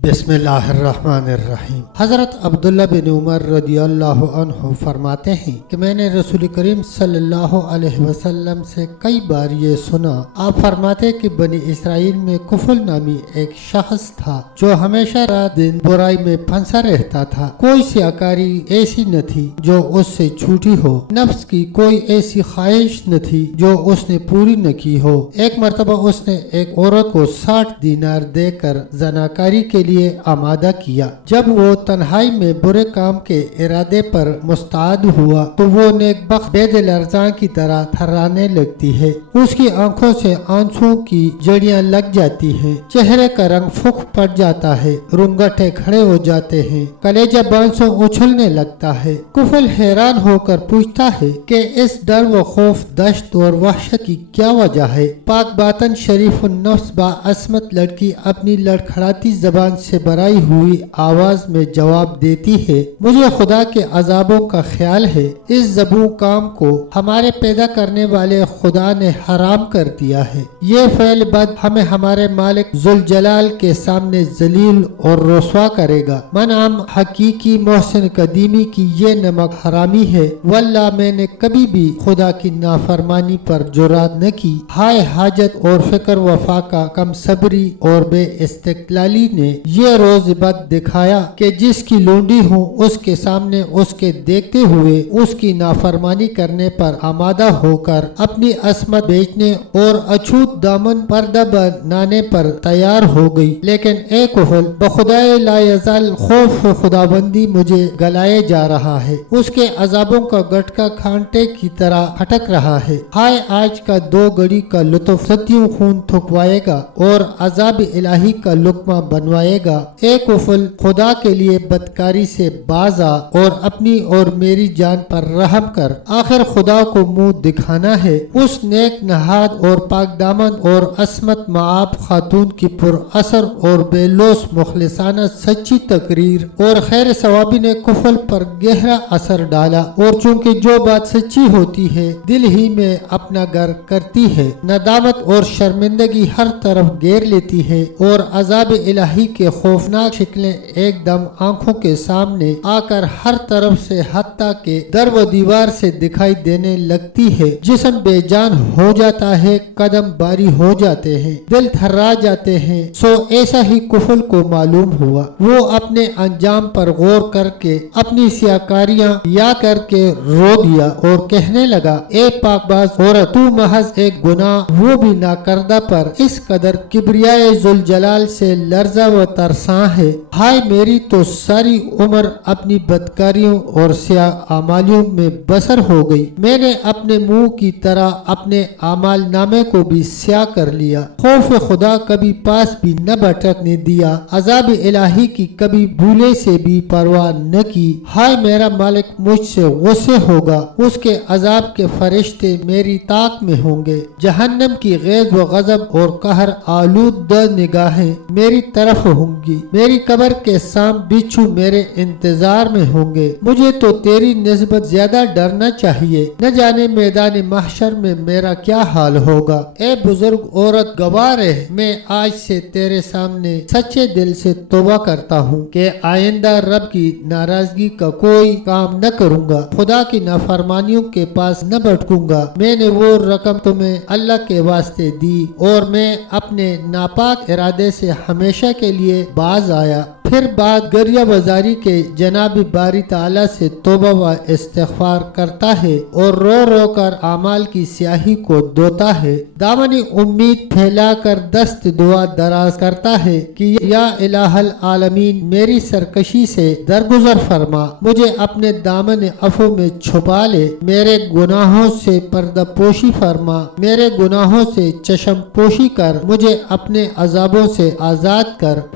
بسم اللہ الرحمن الرحیم۔ حضرت عبداللہ بن عمر رضی اللہ عنہ فرماتے ہیں کہ میں نے رسول کریم صلی اللہ علیہ وسلم سے کئی بار یہ سنا، آپ فرماتے کہ بنی اسرائیل میں کفل نامی ایک شخص تھا جو ہمیشہ رات دن برائی میں پھنسا رہتا تھا۔ کوئی سیاکاری ایسی نہ تھی جو اس سے چھوٹی ہو، نفس کی کوئی ایسی خواہش نہ تھی جو اس نے پوری نہ کی ہو۔ ایک مرتبہ اس نے ایک عورت کو 60 دینار دے کر زناکاری کے لیے آمادہ کیا۔ جب وہ تنہائی میں برے کام کے ارادے پر مستعد ہوا تو وہ نیک بخت بے دل ارزاں کی طرح تھرانے لگتی ہے، اس کی آنکھوں سے آنسوں کی جڑیاں لگ جاتی ہیں، چہرے کا رنگ فخ پڑ جاتا ہے، رنگٹے کھڑے ہو جاتے ہیں، کلیجہ بانسوں اچھلنے لگتا ہے۔ کفل حیران ہو کر پوچھتا ہے کہ اس ڈر و خوف، دشت اور وحشت کی کیا وجہ ہے؟ پاک باطن شریف النفس باعصمت لڑکی اپنی لڑکھڑاتی زبان سے برائی ہوئی آواز میں جواب دیتی ہے، مجھے خدا کے عذابوں کا خیال ہے، اس ذبح کام کو ہمارے پیدا کرنے والے خدا نے حرام کر دیا ہے۔ یہ فعل بد ہمیں ہمارے مالک ذوالجلال کے سامنے ذلیل اور رسوا کرے گا۔ منعم حقیقی محسن قدیمی کی یہ نمک حرامی ہے، واللہ میں نے کبھی بھی خدا کی نافرمانی پر جرات نہ کی۔ ہائے حاجت اور فکر وفا کا کم صبری اور بے استقلالی نے یہ روز بد دکھایا کہ جس کی لونڈی ہوں اس کے سامنے اس کے دیکھتے ہوئے اس کی نافرمانی کرنے پر آمادہ ہو کر اپنی عصمت بیچنے اور اچھوت دامن پردہ بنانے پر تیار ہو گئی۔ لیکن اے کفل، بخدائے لا یزال خوف خداوندی مجھے گلائے جا رہا ہے، اس کے عذابوں کا گٹکا کھانٹے کی طرح پھٹک رہا ہے۔ ہائے آج کا 2 گھڑی کا لطف صدیوں خون تھکوائے گا اور عذاب الہی کا لقمہ بنوائے گا۔ اے کفل، خدا کے لیے بدکاری سے باز آ اور اپنی اور میری جان پر رحم کر، آخر خدا کو منہ دکھانا ہے۔ اس نیک نہاد اور پاک دامن اور عصمت معاب خاتون کی پر اثر اور بے لوث مخلصانہ سچی تقریر اور خیر ثوابی نے کفل پر گہرا اثر ڈالا، اور چونکہ جو بات سچی ہوتی ہے دل ہی میں اپنا گھر کرتی ہے، ندامت اور شرمندگی ہر طرف گھیر لیتی ہے اور عذاب الہی کے خوفناک شکلیں ایک دم آنکھوں کے سامنے آ کر ہر طرف سے حتیٰ کہ در و دیوار سے دکھائی دینے لگتی ہے۔ جسم بے جان ہو جاتا ہے، قدم باری ہو جاتے ہیں، دل تھرا جاتے ہیں۔ سو ایسا ہی کفل کو معلوم ہوا۔ وہ اپنے انجام پر غور کر کے اپنی سیاکاریاں یاد کر کے رو دیا اور کہنے لگا، اے پاک باز عورت، تو محض ایک گناہ وہ بھی ناکردہ پر اس قدر کبریائے ذوالجلال سے لرزہ و ترساں ہے۔ ہائے میری تو ساری عمر اپنی بدکاریوں اور سیاہ اعمالیوں میں بسر ہو گئی۔ میں نے اپنے منہ کی طرح اپنے اعمال نامے کو بھی سیاہ کر لیا۔ خوف خدا کبھی پاس بھی نہ بھٹکنے دیا، عذاب الہی کی کبھی بھولے سے بھی پرواہ نہ کی۔ ہائے میرا مالک مجھ سے غصے ہوگا، اس کے عذاب کے فرشتے میری طاق میں ہوں گے، جہنم کی غیظ و غضب اور قہر آلود نگاہیں میری طرف ہوں گی، میری قبر کے سام بچھو میرے انتظار میں ہوں گے۔ مجھے تو تیری نسبت زیادہ ڈرنا چاہیے، نہ جانے میدان محشر میں میرا کیا حال ہوگا۔ اے بزرگ عورت گواہ رہ، میں آج سے تیرے سامنے سچے دل سے توبہ کرتا ہوں کہ آئندہ رب کی ناراضگی کا کوئی کام نہ کروں گا، خدا کی نافرمانیوں کے پاس نہ بھٹکوں گا۔ میں نے وہ رقم تمہیں اللہ کے واسطے دی اور میں اپنے ناپاک ارادے سے ہمیشہ کے لیے باز آیا۔ پھر بعد گریہ بازاری کے جناب باری تعالیٰ سے توبہ و استغفار کرتا ہے اور رو رو کر اعمال کی سیاہی کو دھوتا ہے، دامن امید پھیلا کر دست دعا دراز کرتا ہے کہ یا الہ العالمین میری سرکشی سے درگزر فرما، مجھے اپنے دامن عفو میں چھپا لے، میرے گناہوں سے پردہ پوشی فرما، میرے گناہوں سے چشم پوشی کر، مجھے اپنے عذابوں سے آزاد کر۔